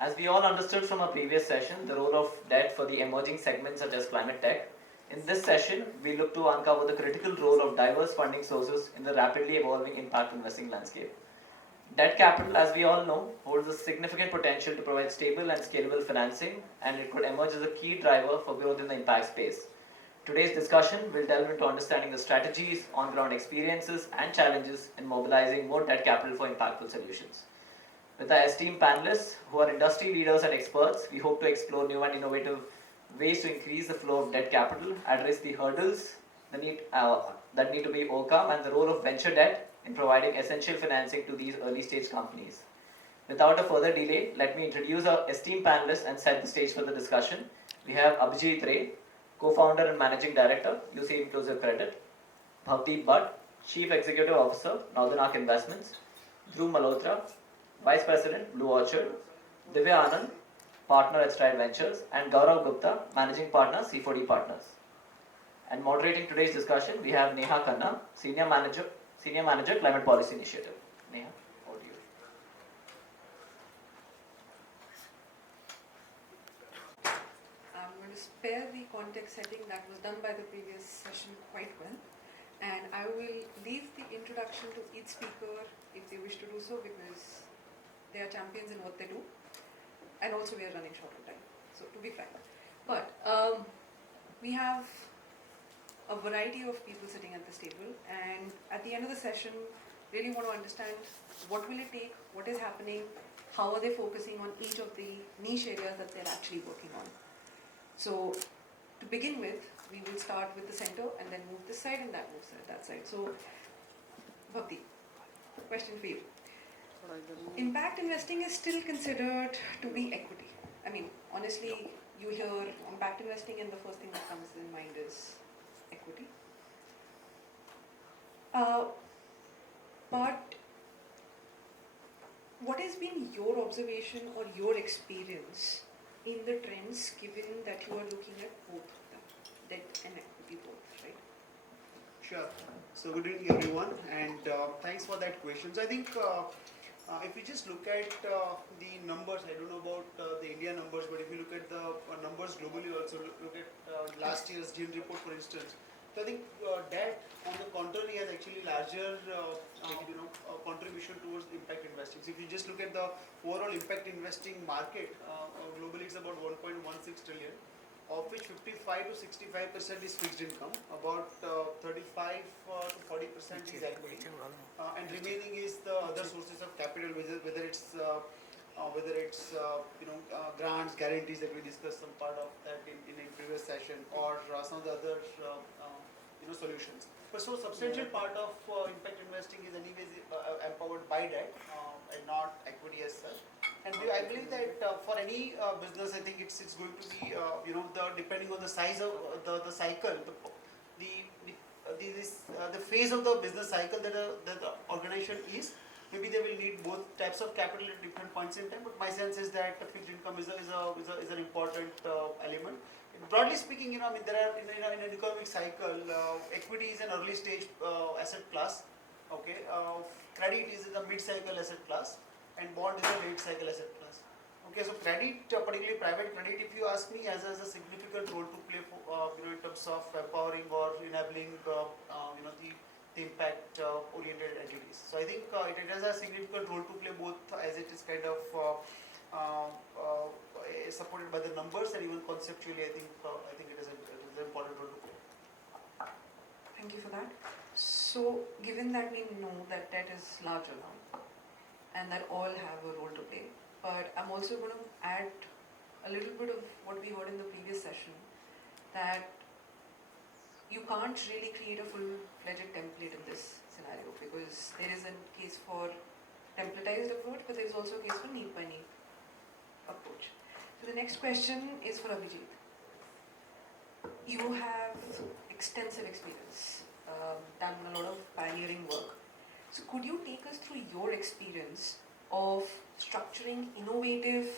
As we all understood from our previous session, the role of debt for the emerging segments such as climate tech, in this session, we look to uncover the critical role of diverse funding sources in the rapidly evolving impact investing landscape. Debt capital, as we all know, holds a significant potential to provide stable and scalable financing, and it could emerge as a key driver for growth in the impact space. Today's discussion will delve into understanding the strategies, on-ground experiences, and challenges in mobilizing more debt capital for impactful solutions. With our esteemed panelists, who are industry leaders and experts, we hope to explore new and innovative ways to increase the flow of debt capital, address the hurdles that need to be overcome, and the role of venture debt in providing essential financing to these early stage companies. Without a further delay, let me introduce our esteemed panelists and set the stage for the discussion. We have Abhijit Ray, co-founder and managing director, UC Inclusive Credit; Bhavdeep Bhatt, Chief Executive Officer, Northern Arc Investments; Dhruv Malhotra, Vice President, Blue Orchard; Divya Anand, partner at Stride Ventures; and Gaurav Gupta, managing partner, C4D Partners. And moderating today's discussion, we have Neha Khanna, Senior Manager, Climate Policy Initiative. Neha, over to you. I'm going to spare the context setting that was done by the previous session quite well, and I will leave the introduction to each speaker if they wish to do so, because they are champions in what they do, and also we are running short of time, so to be frank. But we have a variety of people sitting at this table, and at the end of the session, really want to understand what will it take, what is happening, how are they focusing on each of the niche areas that they're actually working on. So to begin with, we will start with the center and then move this side and that moves that side. So Bhavti, question for you. Impact investing is still considered to be equity. I mean, honestly, you hear impact investing and the first thing that comes in mind is equity. But what has been your observation or your experience in the trends, given that you are looking at both of them, debt and equity both, right? Sure. So good evening everyone, and thanks for that question. So I think if we just look at the numbers, I don't know about the India numbers, but if you look at the numbers globally also, look at last year's GIN report for instance. So I think debt on the contrary has actually larger contribution towards impact investing. So if you just look at the overall impact investing market, globally it's about 1.16 trillion, of which 55 to 65% is fixed income, about 35 to 40% is equity, and remaining is the other sources of capital, whether it's grants, guarantees that we discussed some part of that in a previous session, or some of the other solutions. But so substantial part of impact investing is anyways empowered by debt and not equity as such. And I believe that for any business, I think it's going to be depending on the size of the cycle, the phase of the business cycle that the organization is. Maybe they will need both types of capital at different points in time. But my sense is that fixed income is an important element. Broadly speaking, there are in an economic cycle, equity is an early stage asset class. Okay, credit is a mid-cycle asset class, and bond is a late cycle asset class. Okay, so credit, particularly private credit, if you ask me, has a significant role to play for, in terms of empowering or enabling the impact-oriented entities. So I think it has a significant role to play, both as it is kind of supported by the numbers, and even conceptually, I think it is an important role to play. Thank you for that. So given that we know that debt is larger now, and that all have a role to play, but I'm also going to add a little bit of what we heard in the previous session, that you can't really create a full-fledged template in this scenario, because there is a case for templatized approach, but there is also a case for need-by-need approach. So the next question is for Abhijit. You have extensive experience, done a lot of pioneering work. So could you take us through your experience of structuring innovative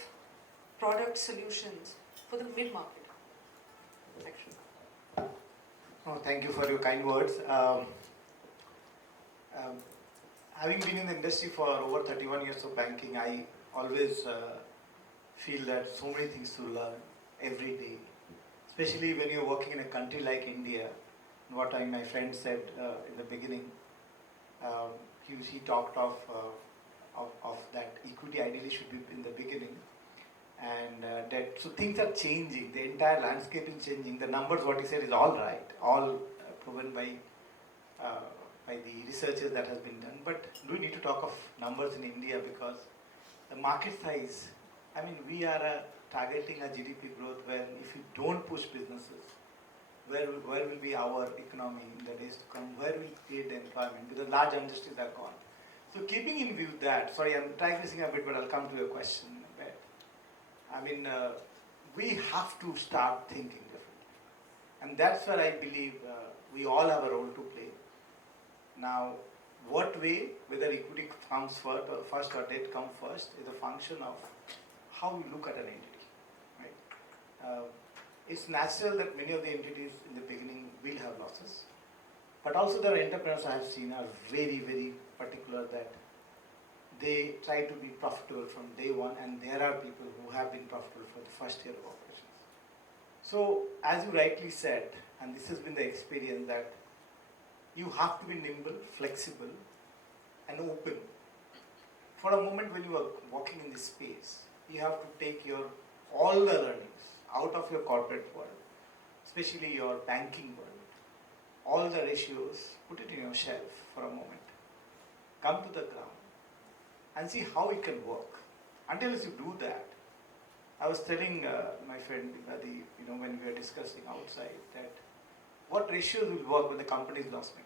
product solutions for the mid-market section? Oh, thank you for your kind words. Having been in the industry for over 31 years of banking, I always feel that so many things to learn every day, especially when you're working in a country like India. What my friend said in the beginning, he talked of that equity ideally should be in the beginning, and that so things are changing. The entire landscape is changing. The numbers, what he said, is all right, all proven uh, by the researches that has been done. But do we need to talk of numbers in India because the market size? I mean, we are targeting a GDP growth where if we don't push businesses, where will be our economy in the days to come? Where will create the employment? Because large industries are gone. So keeping in view that, sorry, I'm digressing a bit, but I'll come to your question. I mean, we have to start thinking differently. And that's where I believe we all have a role to play. Now, what way, whether equity comes first or debt comes first, is a function of how we look at an entity. Right? It's natural that many of the entities in the beginning will have losses. But also there are entrepreneurs I have seen are very, very particular that they try to be profitable from day one, and there are people who have been profitable for the first year of operations. So, as you rightly said, and this has been the experience, that you have to be nimble, flexible, and open. For a moment when you are walking in this space, you have to take all the learnings out of your corporate world, especially your banking world, all the ratios, put it in your shelf for a moment, come to the ground, and see how it can work. Until you do that, I was telling my friend when we were discussing outside that what ratios will work when the company is loss-making?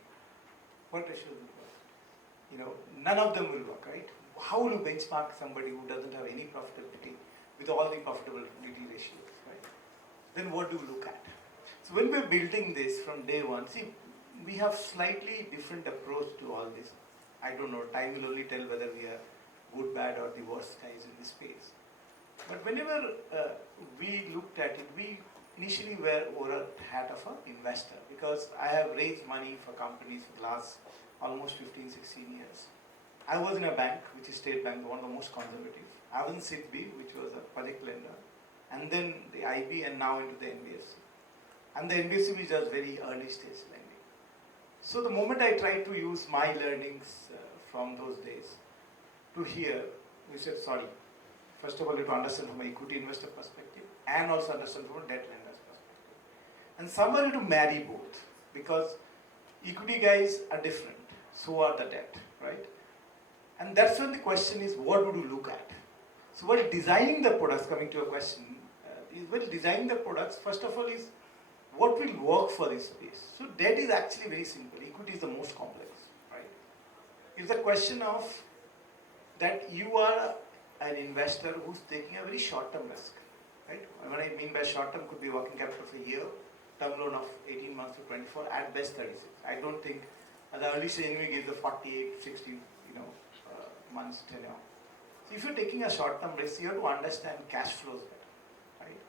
What ratios will work? None of them will work, right? How will you benchmark somebody who doesn't have any profitability with all the profitability ratios, right? Then what do you look at? So when we're building this from day one, see, we have slightly different approach to all this. I don't know, time will only tell whether we are good, bad, or the worst guys in this space. But whenever we looked at it, we initially wore a hat of an investor, because I have raised money for companies for the last almost 15, 16 years. I was in a bank, which is State Bank, one of the most conservative. I was in SIDBI, which was a project lender, and then the IB, and now into the NBFC. And the NBFC, which does very early stage lending. So the moment I tried to use my learnings from those days to here, we said, sorry, first of all, you have to understand from an equity investor perspective and also understand from a debt lender's perspective. And somewhere you have to marry both, because equity guys are different, so are the debt, right? And that's when the question is, what would you look at? So while designing the products, coming to your question, designing the products, first of all is, what will work for this space? So debt is actually very simple. Equity is the most complex, right? It's a question of that you are an investor who's taking a very short-term risk, right? What I mean by short-term could be working capital for a year, term loan of 18 months to 24, at best 36. I don't think the early stage anyway gives the 48, 60, months tenure. So if you're taking a short-term risk, you have to understand cash flows better, right?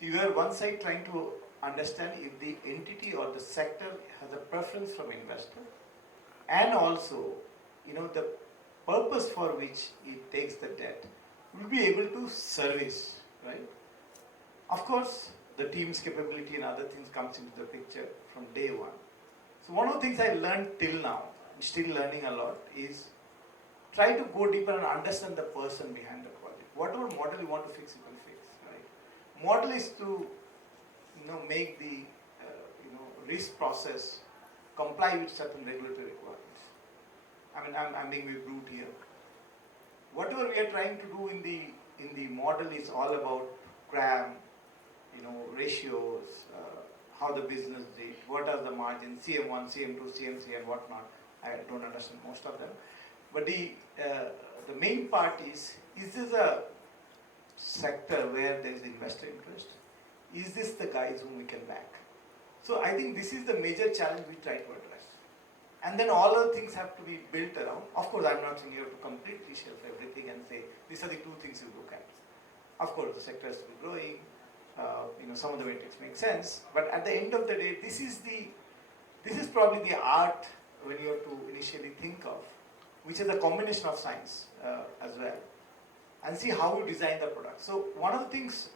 So you are one side trying to understand if the entity or the sector has a preference from investor, and also, the purpose for which it takes the debt will be able to service, right? Of course, the team's capability and other things comes into the picture from day one. So one of the things I learned till now, I'm still learning a lot, is try to go deeper and understand the person behind the project. Whatever model you want to fix, you can fix, right? Model is to, make the, risk process comply with certain regulatory requirements. I mean, I'm being very brute here. Whatever we are trying to do in the model is all about CRAM, ratios, how the business did, what are the margins, CM1, CM2, CMC, and whatnot. I don't understand most of them. But the main part is this a sector where there is investor interest? Is this the guys whom we can back? So I think this is the major challenge we try to address. And then all other things have to be built around. Of course, I'm not saying you have to completely shelf everything and say, these are the two things you look at. Of course, the sector has to be growing, some of the metrics make sense, but at the end of the day, this is probably the art when you have to initially think of, which is a combination of science as well. and see how you design the product. So one of the things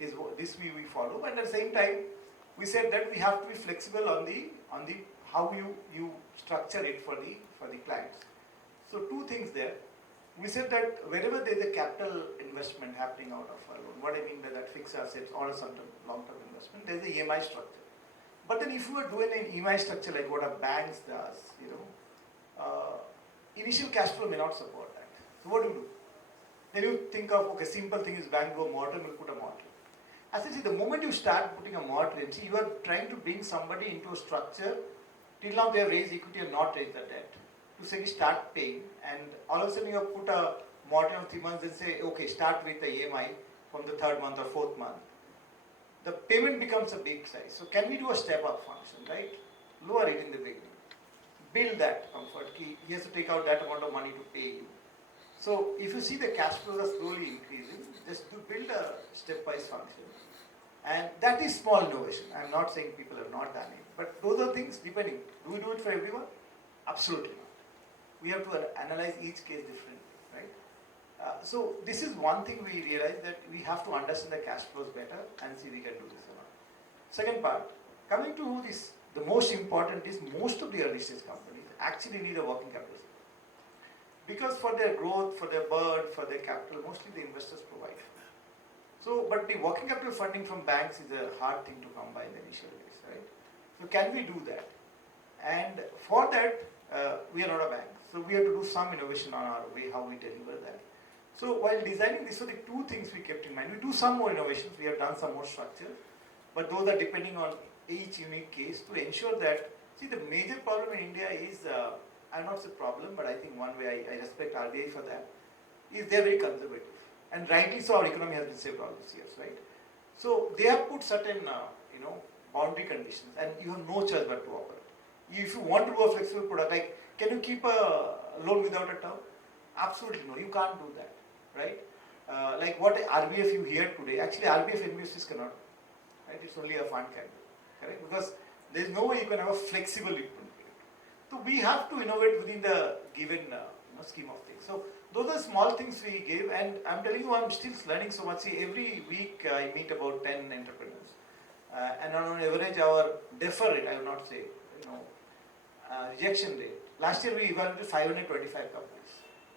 is this we follow, but at the same time we said that we have to be flexible on the how you structure it for the clients. So two things there. We said that wherever there is a capital investment happening out of a loan, what I mean by that, fixed assets or a certain long-term investment, there is a EMI structure. But then if you are doing an EMI structure like what a bank does, initial cash flow may not support that. So what do? Then you think of, okay, simple thing is bank go moratorium, will put a moratorium. As I say, the moment you start putting a moratorium, see, you are trying to bring somebody into a structure. Till now they have raised equity and not raised the debt. To say start paying, and all of a sudden you have put a moratorium of 3 months and say, okay, start with the EMI from the 3rd month or 4th month. The payment becomes a big size. So can we do a step-up function, right? Lower it in the beginning. Build that comfort. He has to take out that amount of money to pay you. So if you see the cash flows are slowly increasing, just to build a stepwise function. And that is small innovation. I'm not saying people have not done it. But those are things depending. Do we do it for everyone? Absolutely not. We have to analyze each case differently, right? So this is one thing we realized, that we have to understand the cash flows better and see we can do this or not. Second part, coming to this, the most important is most of the early stage companies actually need a working capital. Because for their growth, for their burn, for their capital, mostly the investors provide. So, but the working capital funding from banks is a hard thing to come by in the initial days, right? So can we do that? And for that, we are not a bank. So we have to do some innovation on our way, how we deliver that. So while designing this, were the two things we kept in mind. We do some more innovations, we have done some more structure, but those are depending on each unique case to ensure that, see, the major problem in India is, I'm not say problem, but I think one way I respect RBI for that, is they're very conservative. And rightly so, our economy has been saved all these years, right? So they have put certain, boundary conditions, and you have no choice but to operate. If you want to do a flexible product, like, can you keep a loan without a term? Absolutely no, you can't do that, right? Like what RBF you hear today, actually RBF NBFCs cannot, right? It's only a fund can do, correct? Because there is no way you can have a flexible repayment period. So we have to innovate within the given scheme of things. So those are small things we gave, and I'm telling you, I'm still learning so much. See, every week I meet about 10 entrepreneurs, and on average our defer rate, I will not say, rejection rate. Last year we evaluated 525 companies.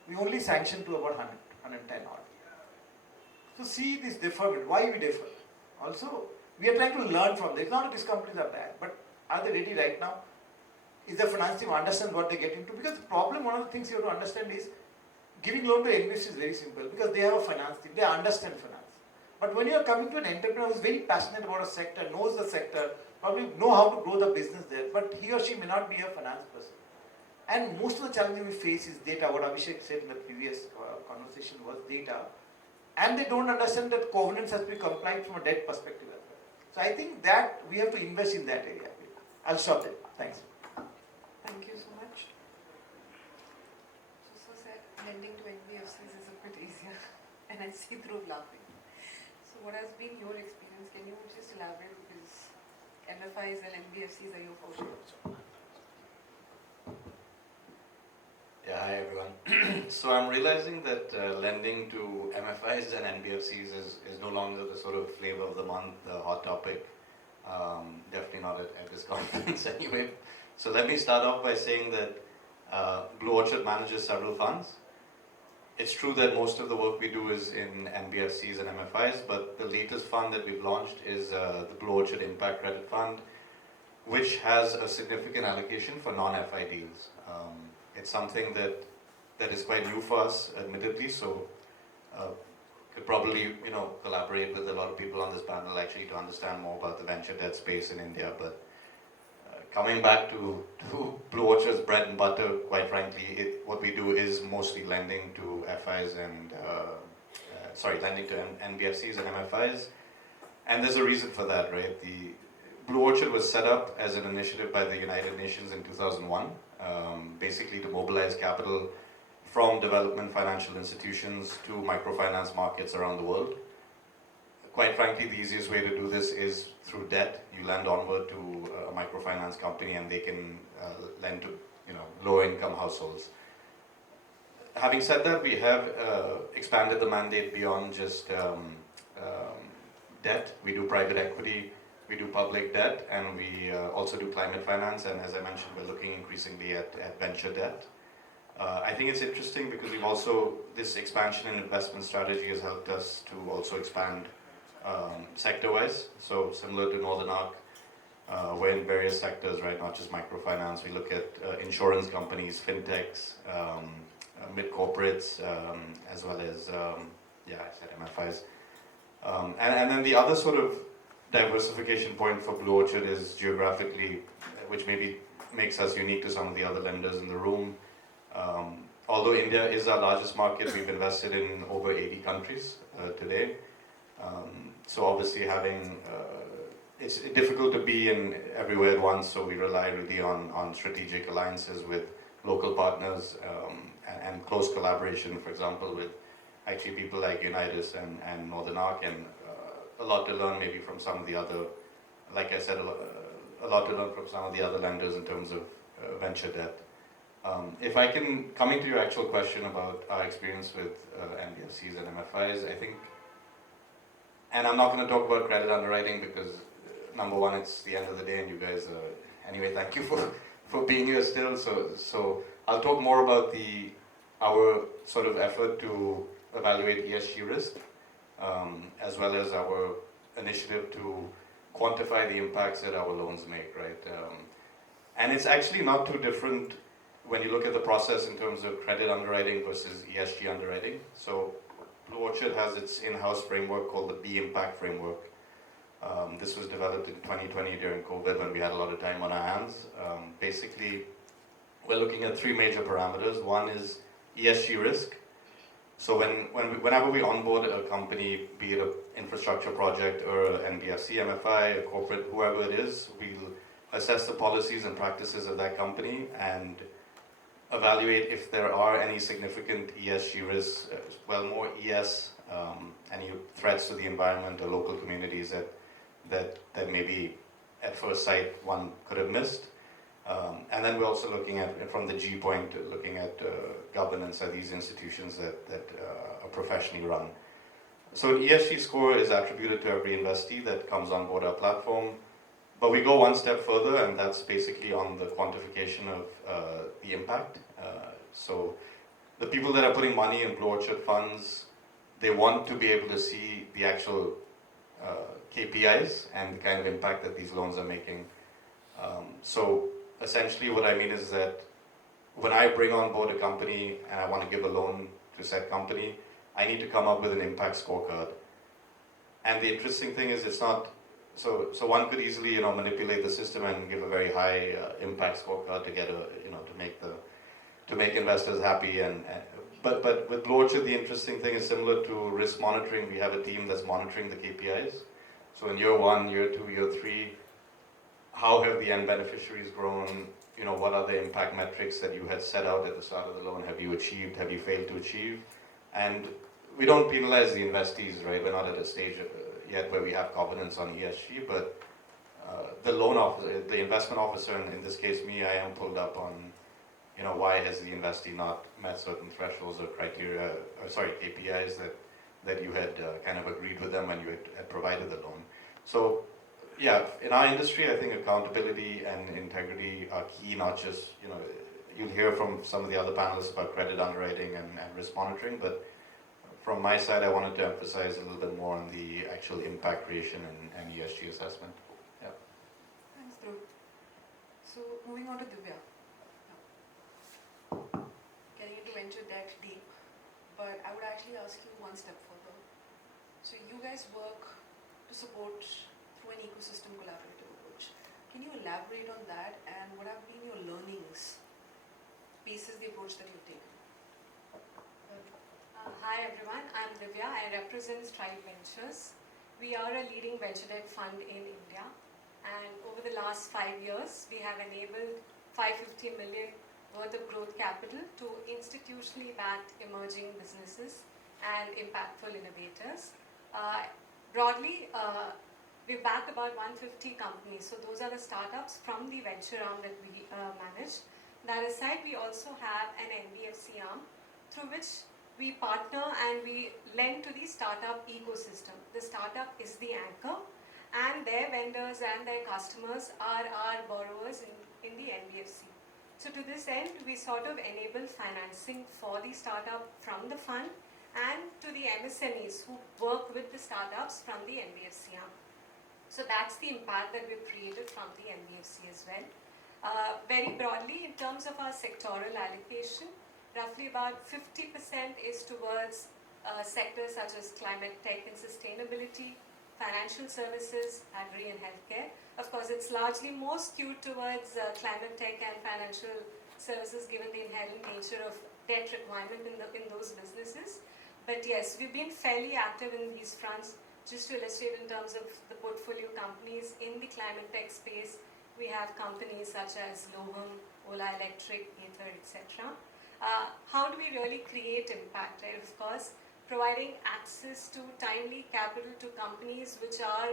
We only sanctioned to about 100, 110 odd. So see this deferment, why we defer? Also, we are trying to learn from them. It's not that these companies are bad, but are they ready right now? Is the finance team understand what they get into? Because the problem, one of the things you have to understand is, giving loan to NBFC is very simple because they have a finance team, they understand finance. But when you are coming to an entrepreneur who is very passionate about a sector, knows the sector, probably know how to grow the business there, but he or she may not be a finance person. And most of the challenges we face is data. What Abhishek said in the previous conversation was data. And they don't understand that covenants has to be compliant from a debt perspective as well. So I think that we have to invest in that area. I'll stop there. Thanks. Thank you so much. So said lending to NBFCs is a bit easier, and I see through laughing. So what has been your experience? Can you just elaborate, because MFIs and NBFCs are your portion? Yeah, hi everyone. So I'm realizing that lending to MFIs and NBFCs is no longer the sort of flavor of the month, the hot topic. Definitely not at this conference anyway. So let me start off by saying that Blue Orchard manages several funds. It's true that most of the work we do is in NBFCs and MFIs, but the latest fund that we've launched is the Blue Orchard Impact Credit Fund, which has a significant allocation for non-FI deals. It's something that is quite new for us, admittedly, so could probably collaborate with a lot of people on this panel actually to understand more about the venture debt space in India. But coming back to Blue Orchard's bread and butter, quite frankly, what we do is mostly lending to FIs and lending to NBFCs and MFIs, and there's a reason for that, right? The Blue Orchard was set up as an initiative by the United Nations in 2001, basically to mobilize capital from development financial institutions to microfinance markets around the world. Quite frankly, the easiest way to do this is through debt. You lend onward to a microfinance company and they can lend to low-income households. having said that, we have expanded the mandate beyond just debt. We do private equity, we do public debt, and we also do climate finance. And as I mentioned, we're looking increasingly at venture debt. I think it's interesting because we've also, this expansion in investment strategy has helped us to also expand sector-wise. So similar to Northern Arc, we're in various sectors, right? Not just microfinance. We look at insurance companies, fintechs, mid-corporates, as well as, yeah, I said MFIs. And then the other sort of diversification point for Blue Orchard is geographically, which maybe makes us unique to some of the other lenders in the room. Although India is our largest market, we've invested in over 80 countries today. So obviously having, it's difficult to be in everywhere at once, so we rely really on strategic alliances with local partners and close collaboration, for example, with actually people like Unitas and Northern Arc, and a lot to learn maybe from some of the other, like I said, a lot to learn from some of the other lenders in terms of venture debt. If I can, coming to your actual question about our experience with NBFCs and MFIs, I think, and I'm not going to talk about credit underwriting because number one, it's the end of the day and you guys anyway, thank you for being here still. So I'll talk more about our sort of effort to evaluate ESG risk, as well as our initiative to quantify the impacts that our loans make, right? And it's actually not too different when you look at the process in terms of credit underwriting versus ESG underwriting. So Blue Orchard has its in-house framework called the B Impact Framework. This was developed in 2020 during COVID when we had a lot of time on our hands. Basically, we're looking at three major parameters. One is ESG risk. So whenever we onboard a company, be it an infrastructure project or an NBFC, MFI, a corporate, whoever it is, we'll assess the policies and practices of that company and evaluate if there are any significant ESG risks, well, more ES, any threats to the environment or local communities that maybe at first sight one could have missed. And then we're also looking at, from the G point, looking at governance of these institutions that are professionally run. So an ESG score is attributed to every investee that comes on board our platform. But we go one step further, and that's basically on the quantification of the impact. So the people that are putting money in Blue Orchard funds, they want to be able to see the actual KPIs and the kind of impact that these loans are making. So essentially what I mean is that when I bring on board a company and I want to give a loan to said company, I need to come up with an impact scorecard. And the interesting thing is it's not, so one could easily, manipulate the system and give a very high impact scorecard to get to make investors happy. But with Blue Orchard, the interesting thing is similar to risk monitoring. We have a team that's monitoring the KPIs. So in year 1, year 2, year 3, how have the end beneficiaries grown? What are the impact metrics that you had set out at the start of the loan? Have you achieved? Have you failed to achieve? And we don't penalize the investees, right? We're not at a stage yet where we have covenants on ESG, but the loan officer, the investment officer, in this case me, I am pulled up on, why has the investee not met certain thresholds or criteria, KPIs that you had kind of agreed with them when you had provided the loan. So yeah, in our industry, I think accountability and integrity are key, not just, you'll hear from some of the other panelists about credit underwriting and risk monitoring, but from my side, I wanted to emphasize a little bit more on the actual impact creation and ESG assessment. Yeah. Thanks, Dhruv. So moving on to Divya. Getting into venture debt deep, but I would actually ask you one step further. So you guys work to support through an ecosystem collaborative approach. Can you elaborate on that and what have been your learnings, basis the approach that you've taken? Hi everyone, I'm Divya. I represent Stripe Ventures. We are a leading venture debt fund in India, and over the last 5 years, we have enabled 550 million worth of growth capital to institutionally backed emerging businesses and impactful innovators. Broadly, we back about 150 companies, so those are the startups from the venture arm that we manage. That aside, we also have an NBFC arm through which we partner and we lend to the startup ecosystem. The startup is the anchor, and their vendors and their customers are our borrowers in the NBFC. So to this end, we sort of enable financing for the startup from the fund and to the MSMEs who work with the startups from the NBFC arm. So that's the impact that we've created from the NBFC as well. Very broadly, in terms of our sectoral allocation, roughly about 50% is towards sectors such as climate tech and sustainability, financial services, agri and healthcare. Of course, it's largely more skewed towards climate tech and financial services given the inherent nature of debt requirement in those businesses. But yes, we've been fairly active in these fronts. Just to illustrate in terms of the portfolio companies in the climate tech space, we have companies such as Loham, Ola Electric, Ether, etc. How do we really create impact? Right? Of course, providing access to timely capital to companies which are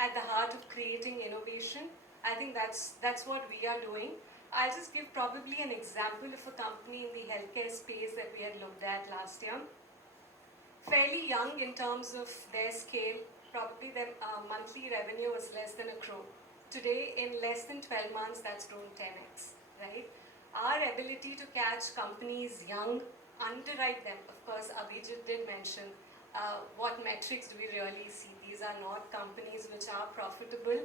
at the heart of creating innovation. I think that's what we are doing. I'll just give probably an example of a company in the healthcare space that we had looked at last year. Fairly young in terms of their scale, probably their monthly revenue was less than 1 crore. Today, in less than 12 months, that's grown 10x, right? Our ability to catch companies young, underwrite them, of course, Abhijit did mention what metrics do we really see. These are not companies which are profitable.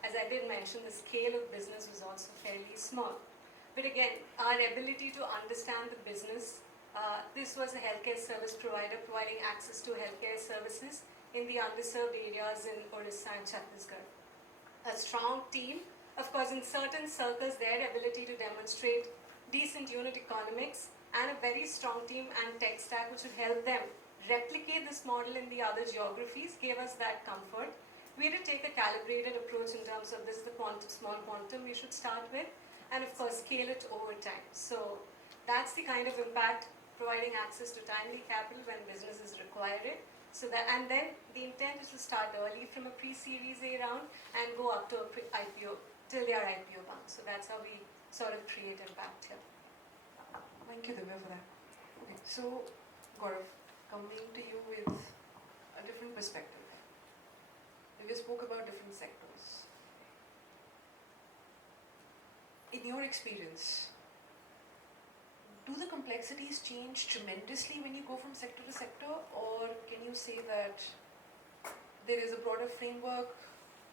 As I did mention, the scale of business was also fairly small. But again, our ability to understand the business, this was a healthcare service provider providing access to healthcare services in the underserved areas in Orissa and Chhattisgarh. A strong team, of course, in certain circles, their ability to demonstrate decent unit economics and a very strong team and tech stack which would help them replicate this model in the other geographies gave us that comfort. We had to take a calibrated approach in terms of this is the small quantum we should start with, and of course scale it over time. So that's the kind of impact, providing access to timely capital when businesses require it. So that, and then the intent is to start early from a pre-series A round and go up to a IPO till they are IPO bound. So that's how we sort of create impact here. Thank you, Divya, for that. Okay, so Gaurav, coming to you with a different perspective. We spoke about different sectors. In your experience, do the complexities change tremendously when you go from sector to sector, or can you say that there is a broader framework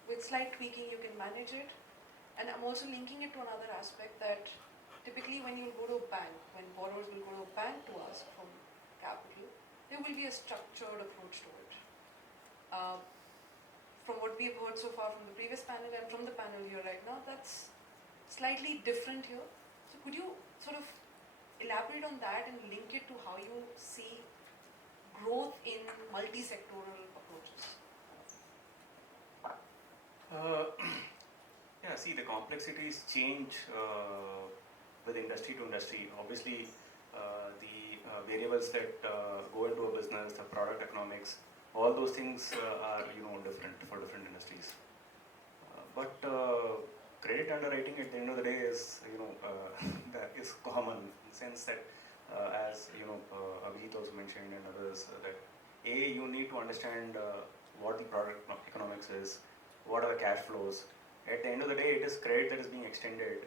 with slight tweaking you can manage it? And I'm also linking it to another aspect that typically when you go to a bank, when borrowers will go to a bank to ask for capital, there will be a structured approach to it. From what we've heard so far from the previous panel and from the panel here right now, that's slightly different here. So could you sort of elaborate on that and link it to how you see growth in multi-sectoral approaches? Yeah, see, the complexities change with industry to industry. Obviously, the variables that go into a business, the product economics, all those things are different for different industries. But credit underwriting at the end of the day is that is common in the sense that as Abhijit also mentioned and others that you need to understand what the product economics is, what are the cash flows. At the end of the day, it is credit that is being extended.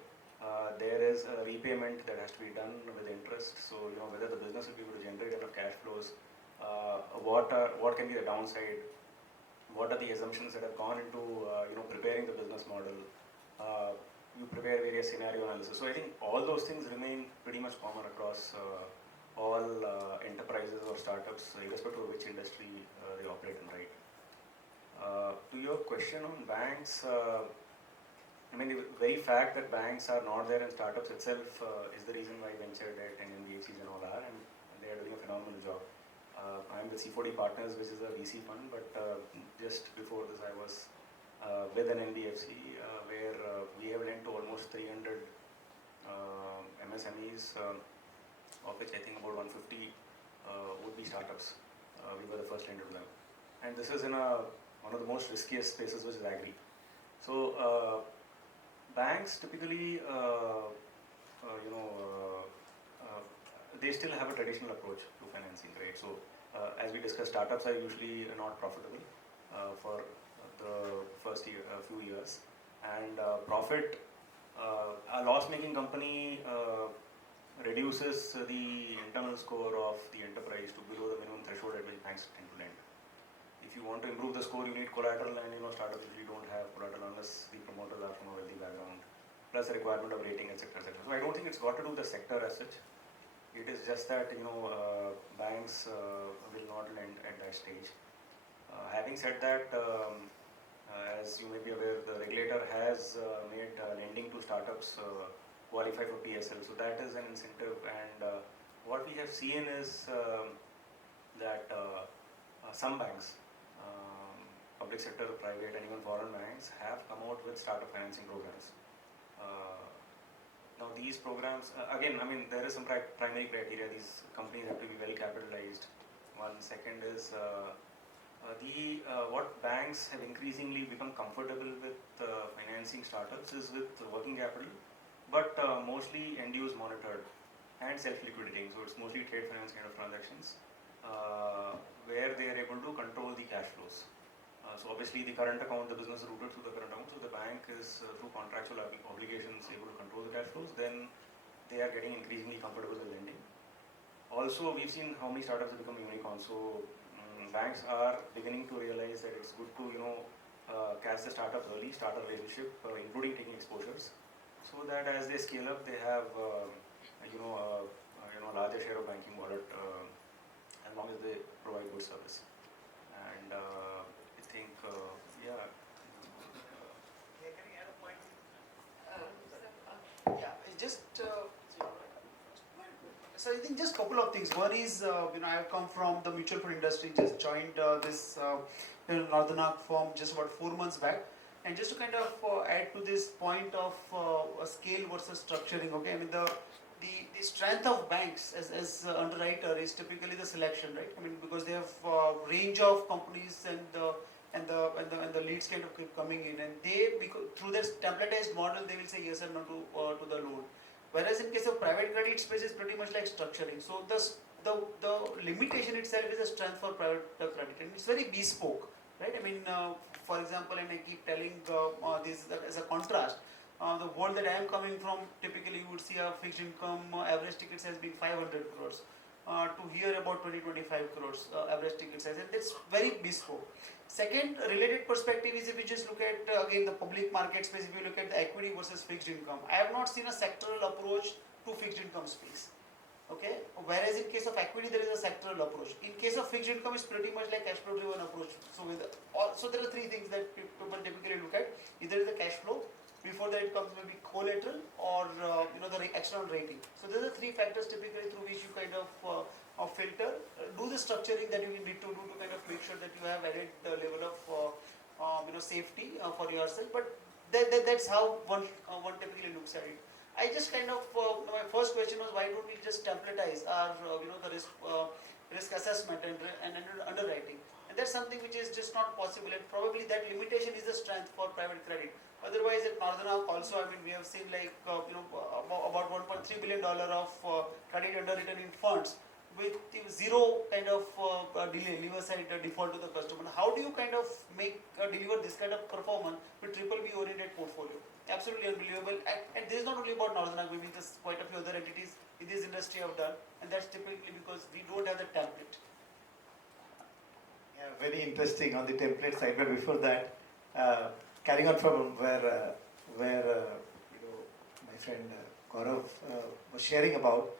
There is a repayment that has to be done with interest. So whether the business will be able to generate enough cash flows, what can be the downside, what are the assumptions that have gone into preparing the business model. You prepare various scenario analysis. So I think all those things remain pretty much common across all enterprises or startups, irrespective of which industry they operate in, right? To your question on banks, I mean, the very fact that banks are not there in startups itself is the reason why venture debt and NBFCs and all are, and they are doing a phenomenal job. I'm with C4D Partners, which is a VC fund, but just before this I was with an NBFC where we have lent to almost 300 MSMEs, of which I think about 150 would be startups. We were the first lender to them. And this is in one of the most riskiest spaces, which is agri. So banks typically, they still have a traditional approach to financing, right? So as we discussed, startups are usually not profitable for the first few years, and profit. A loss-making company reduces the internal score of the enterprise to below the minimum threshold at which banks tend to lend. If you want to improve the score, you need collateral, and startups usually don't have collateral unless the promoters are from a wealthy background, plus the requirement of rating, etc., etc. So I don't think it's got to do with the sector as such. It is just that banks will not lend at that stage. Having said that, as you may be aware, the regulator has made lending to startups qualify for PSL, so that is an incentive. And what we have seen is that some banks, public sector, private, and even foreign banks, have come out with startup financing programs. Now these programs, again, I mean, there is some primary criteria. These companies have to be well capitalized. One second is what banks have increasingly become comfortable with financing startups is with working capital, but mostly end-use monitored and self-liquidating. So it's mostly trade finance kind of transactions where they are able to control the cash flows. So obviously the current account, the business is routed through the current account, so the bank is through contractual obligations able to control the cash flows. Then they are getting increasingly comfortable with lending. Also, we've seen how many startups have become unicorns. So banks are beginning to realize that it's good to catch the startup early, start a relationship, including taking exposures, so that as they scale up, they have a larger share of banking wallet as long as they provide good service. And I think, yeah. Yeah, can I add a point? Yeah, it's just so I think just couple of things. One is I have come from the mutual fund industry, just joined this Northern Arc firm just about 4 months back, and just to kind of add to this point of scale versus structuring. Okay, I mean the strength of banks as underwriter is typically the selection, right? I mean, because they have range of companies and the leads kind of keep coming in, and they, because through their templatized model, they will say yes or no to the loan. Whereas in case of private credit space, is pretty much like structuring. So the limitation itself is a strength for private credit, and it's very bespoke, right? I mean, for example, and I keep telling this as a contrast. The world that I am coming from, typically you would see a fixed income average ticket size being 500 crores. To hear about 20-25 crores average ticket size, and that's very bespoke. Second related perspective is, if you just look at again the public market space, if you look at the equity versus fixed income, I have not seen a sectoral approach to fixed income space. Okay, whereas in case of equity there is a sectoral approach. In case of fixed income, it's pretty much like cash flow driven approach. So there are three things that people typically look at. Either the cash flow, before that it comes maybe collateral, or the external rating. So these are three factors typically through which you kind of filter, do the structuring that you need to do to kind of make sure that you have added the level of safety for yourself. But that's how one typically looks at it. I just kind of my first question was, why don't we just templatize our the risk assessment and underwriting? And that's something which is just not possible, and probably that limitation is the strength for private credit. Otherwise, at Northern Arc also, I mean, we have seen like about $1.3 billion of credit underwritten in funds with zero kind of delay, leave aside default to the customer. How do you kind of deliver this kind of performance with BBB oriented portfolio? Absolutely unbelievable. And this is not only about Northern Arc, maybe there's quite a few other entities in this industry have done, and that's typically because we don't have the template. Yeah, very interesting on the template side. But before that, carrying on from where my friend Gaurav was sharing about.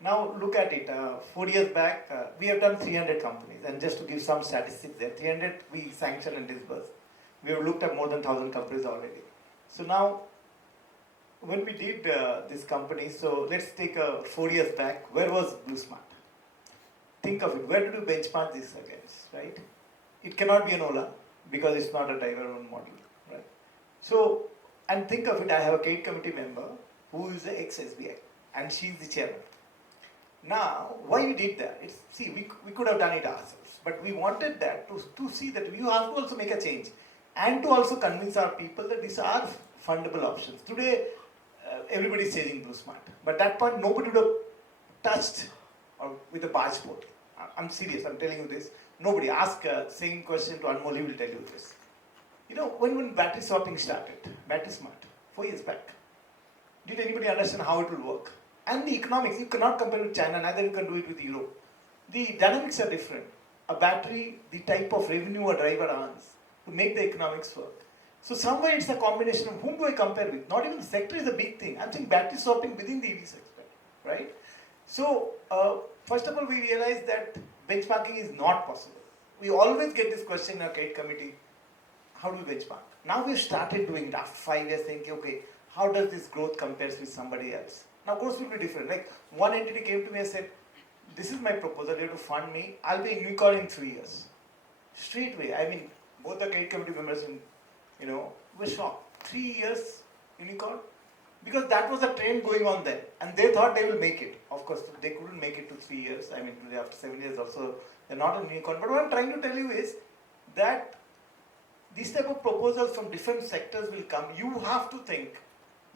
Now look at it. 4 years back, we have done 300 companies, and just to give some statistics there, 300 we sanctioned and disbursed. We have looked at more than 1,000 companies already. So now, when we did this company, so let's take 4 years back. Where was BlueSmart? Think of it. Where did you benchmark this against, right? It cannot be an Ola because it's not a driver-owned model, right? So, and think of it. I have a credit committee member who is the ex-SBI, and she's the chairman. Now, why we did that? We could have done it ourselves, but we wanted that to see that you have to also make a change, and to also convince our people that these are fundable options. Today, everybody is chasing BlueSmart, but at that point nobody would have touched with a barge port. I'm serious, I'm telling you this. Nobody, ask same question to Anmol, he will tell you this. You know, when battery swapping started, battery smart, 4 years back, did anybody understand how it will work? And the economics, you cannot compare with China, neither you can do it with Europe. The dynamics are different. A battery, the type of revenue a driver earns to make the economics work. So somewhere it's a combination of whom do I compare with? Not even the sector is a big thing. I'm saying battery swapping within the EV sector, right? So first of all, we realized that benchmarking is not possible. We always get this question in our credit committee, how do we benchmark? Now we've started doing it after 5 years, thinking, okay, how does this growth compares with somebody else? Now, of course, will be different. Like one entity came to me and said, this is my proposal, you have to fund me, I'll be a unicorn in 3 years. Straight away, I mean, both the credit committee members, were shocked. 3 years unicorn? Because that was a trend going on then. And they thought they will make it. Of course, they couldn't make it to 3 years. I mean, today after 7 years also, they're not a unicorn. But what I'm trying to tell you is that these type of proposals from different sectors will come. You have to think.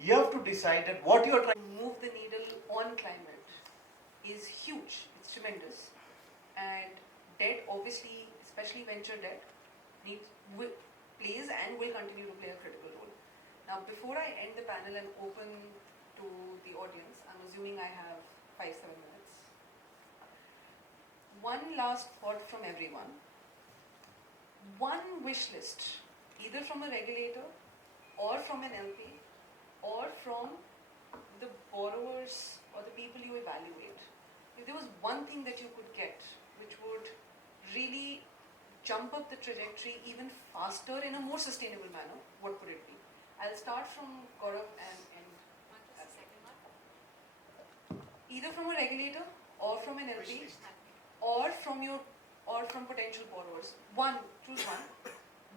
You have to decide that what you are trying. Move the needle on climate is huge. It's tremendous. And debt, obviously, especially venture debt, plays and will continue to play a critical role. Now, before I end the panel and open to the audience, I'm assuming I have 5-7 minutes. One last thought from everyone. One wish list, either from a regulator or from an LP or from the borrowers or the people you evaluate. If there was one thing that you could get which would really jump up the trajectory even faster in a more sustainable manner, what would it be? I'll start from Gaurav and end. Either from a regulator or from an LP or from potential borrowers. Choose one.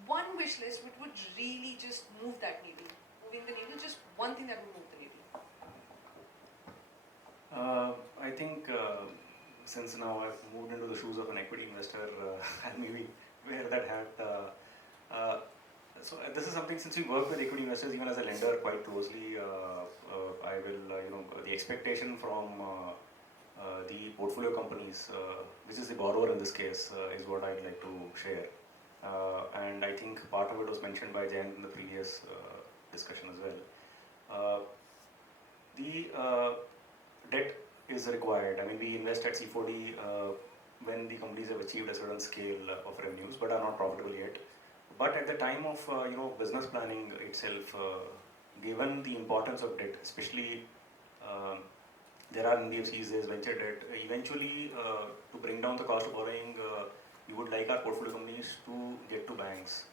One wish list which would really just move that needle. Moving the needle, just one thing that would move the needle. I think since now I've moved into the shoes of an equity investor, I'll maybe wear that hat. So this is something, since we work with equity investors even as a lender quite closely, I will, the expectation from the portfolio companies, which is the borrower in this case, is what I'd like to share. And I think part of it was mentioned by Jayant in the previous discussion as well. The debt is required. I mean, we invest at C4D when the companies have achieved a certain scale of revenues but are not profitable yet. But at the time of business planning itself, given the importance of debt, especially there are NBFCs, there's venture debt. Eventually, to bring down the cost of borrowing, we would like our portfolio companies to get to banks.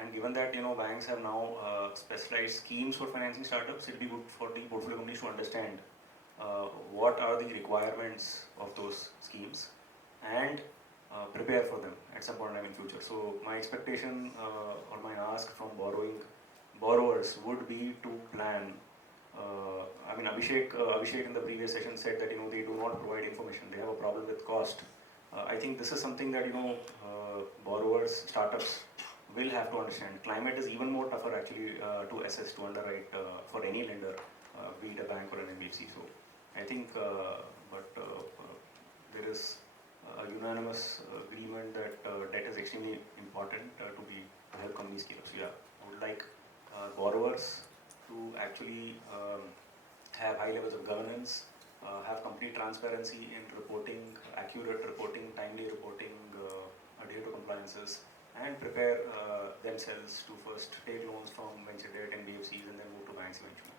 And given that banks have now specialized schemes for financing startups, it will be good for the portfolio companies to understand what are the requirements of those schemes and prepare for them at some point in time in future. So my expectation or my ask from borrowers would be to plan. I mean, Abhishek in the previous session said that they do not provide information. They have a problem with cost. I think this is something that borrowers, startups will have to understand. Climate is even more tougher actually to assess, to underwrite for any lender, be it a bank or an NBFC. So I think, there is a unanimous agreement that debt is extremely important to help companies scale up. So yeah, I would like borrowers to actually have high levels of governance, have complete transparency in reporting, accurate reporting, timely reporting, adhere to compliances, and prepare themselves to first take loans from venture debt, NBFCs, and then move to banks eventually.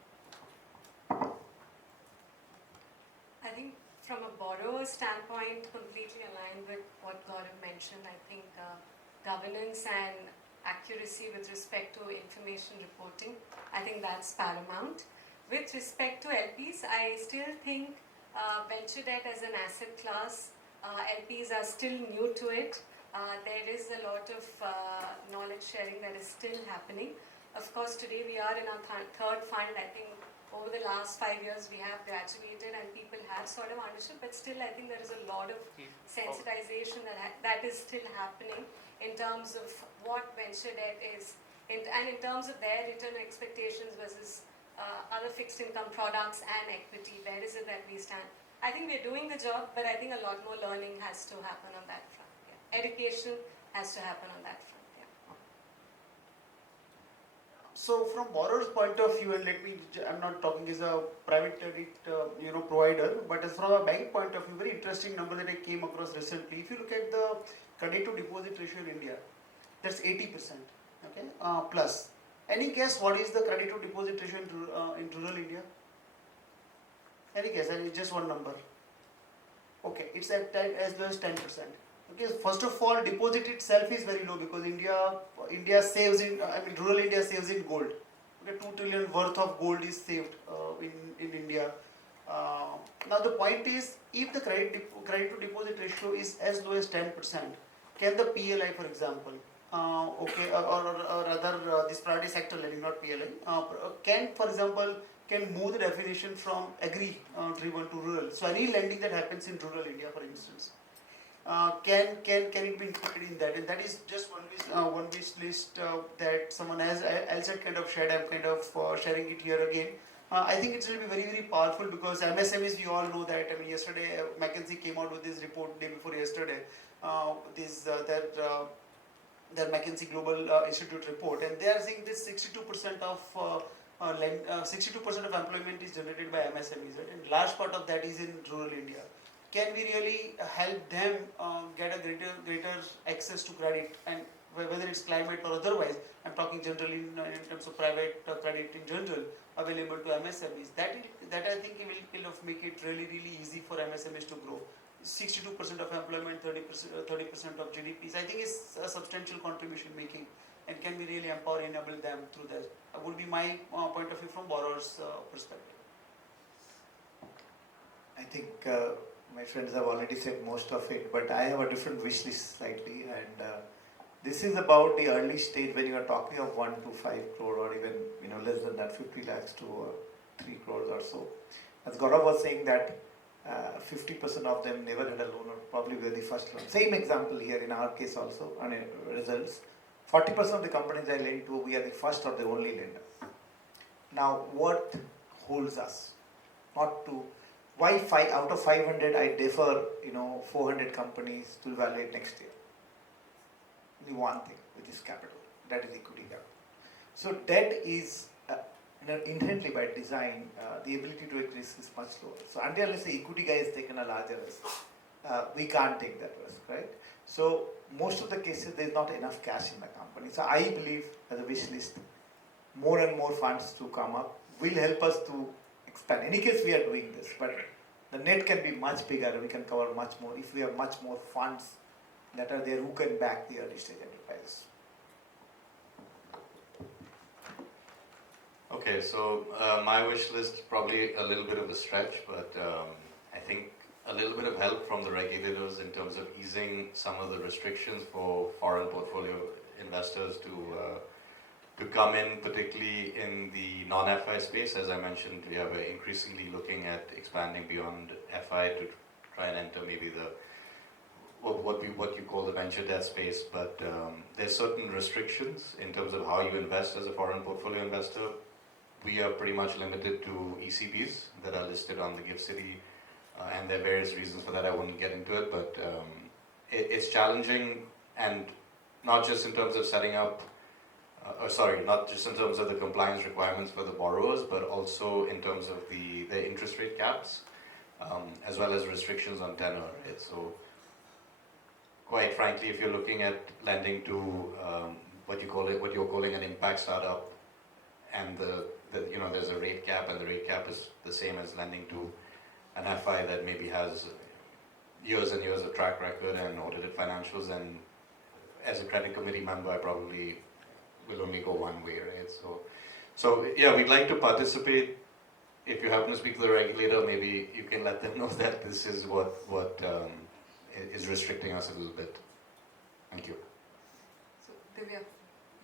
I think from a borrower standpoint, completely aligned with what Gaurav mentioned. I think governance and accuracy with respect to information reporting, I think that's paramount. With respect to LPs, I still think venture debt as an asset class, LPs are still new to it. There is a lot of knowledge sharing that is still happening. Of course, today we are in our third fund. I think over the last 5 years we have graduated and people have sort of understood, but still I think there is a lot of sensitization that is still happening in terms of what venture debt is and in terms of their return expectations versus other fixed income products and equity. Where is it that we stand? I think we're doing the job, but I think a lot more learning has to happen on that front. Yeah. Education has to happen on that front. Yeah. So from borrower's point of view, and I'm not talking as a private credit provider, but as from a bank point of view, very interesting number that I came across recently. If you look at the credit to deposit ratio in India, that's 80%. Okay, plus. Any guess what is the credit to deposit ratio in rural India? Any guess? And it's just one number. Okay, it's at 10, as low as 10%. Okay, first of all, deposit itself is very low because India saves in, rural India saves in gold. Okay, 2 trillion worth of gold is saved in India. Now the point is, if the credit to deposit ratio is as low as 10%, can the PLI, for example, or rather this priority sector lending, not PLI, can, for example, can move the definition from agri driven to rural. So any lending that happens in rural India, for instance, can it be included in that? And that is just one wish list that someone else had kind of shared. I'm kind of sharing it here again. I think it will be very, very powerful because MSMEs, we all know that. I mean, yesterday McKinsey came out with this report day before yesterday. Their McKinsey Global Institute report, and they are saying that 62% of 62% of employment is generated by MSMEs, right? And large part of that is in rural India. Can we really help them get a greater access to credit, and whether it's climate or otherwise? I'm talking generally in terms of private credit in general available to MSMEs. That I think will kind of make it really, really easy for MSMEs to grow. 62% of employment, 30% of GDPs. I think is a substantial contribution making, and can we really empower, enable them through that? Would be my point of view from borrower's perspective. I think my friends have already said most of it, but I have a different wish list slightly, and this is about the early stage when you are talking of 1 to 5 crore or even less than that, 50 lakhs to 3 crores or so. As Gaurav was saying that 50% of them never had a loan or probably were the first loan. Same example here in our case also, results. 40% of the companies I lend to, we are the first or the only lender. Now, what holds us? Not to, why out of 500 I defer, 400 companies to evaluate next year? Only one thing, which is capital. That is equity capital. So debt is inherently by design, the ability to take risk is much lower. So until unless the equity guy has taken a larger risk, we can't take that risk, right? So most of the cases there is not enough cash in the company. So I believe as a wish list, more and more funds to come up will help us to expand. In any case we are doing this, but the net can be much bigger, we can cover much more if we have much more funds that are there who can back the early stage enterprises. Okay, so my wish list probably a little bit of a stretch, but I think a little bit of help from the regulators in terms of easing some of the restrictions for foreign portfolio investors to come in, particularly in the non-FI space. As I mentioned, we are increasingly looking at expanding beyond FI to try and enter maybe the what you call the venture debt space, but there's certain restrictions in terms of how you invest as a foreign portfolio investor. We are pretty much limited to ECBs that are listed on the GIFT City, and there are various reasons for that. I won't get into it, but it's challenging, and not just in terms of setting up, not just in terms of the compliance requirements for the borrowers, but also in terms of the interest rate caps, as well as restrictions on tenor. Right? So, quite frankly, if you're looking at lending to what you're calling an impact startup, and there's a rate cap, and the rate cap is the same as lending to an FI that maybe has years and years of track record and audited financials, and as a credit committee member, I probably will only go one way, right? So yeah, we'd like to participate. If you happen to speak to the regulator, maybe you can let them know that this is what is restricting us a little bit. Thank you. So Divya,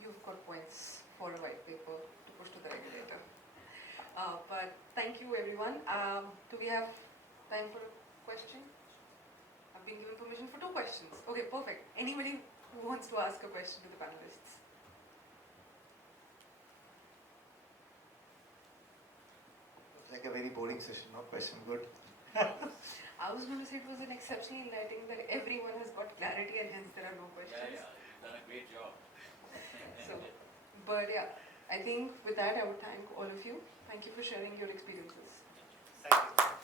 you've got points for a white paper to push to the regulator. But thank you everyone. Do we have time for a question? I've been given permission for 2 questions. Okay, perfect. Anybody who wants to ask a question to the panelists? It's like a very boring session, no question, good. I was going to say it was an exceptionally enlightening that everyone has got clarity and hence there are no questions. you've done a great job. So, but yeah, I think with that I would thank all of you. Thank you for sharing your experiences. Thank you.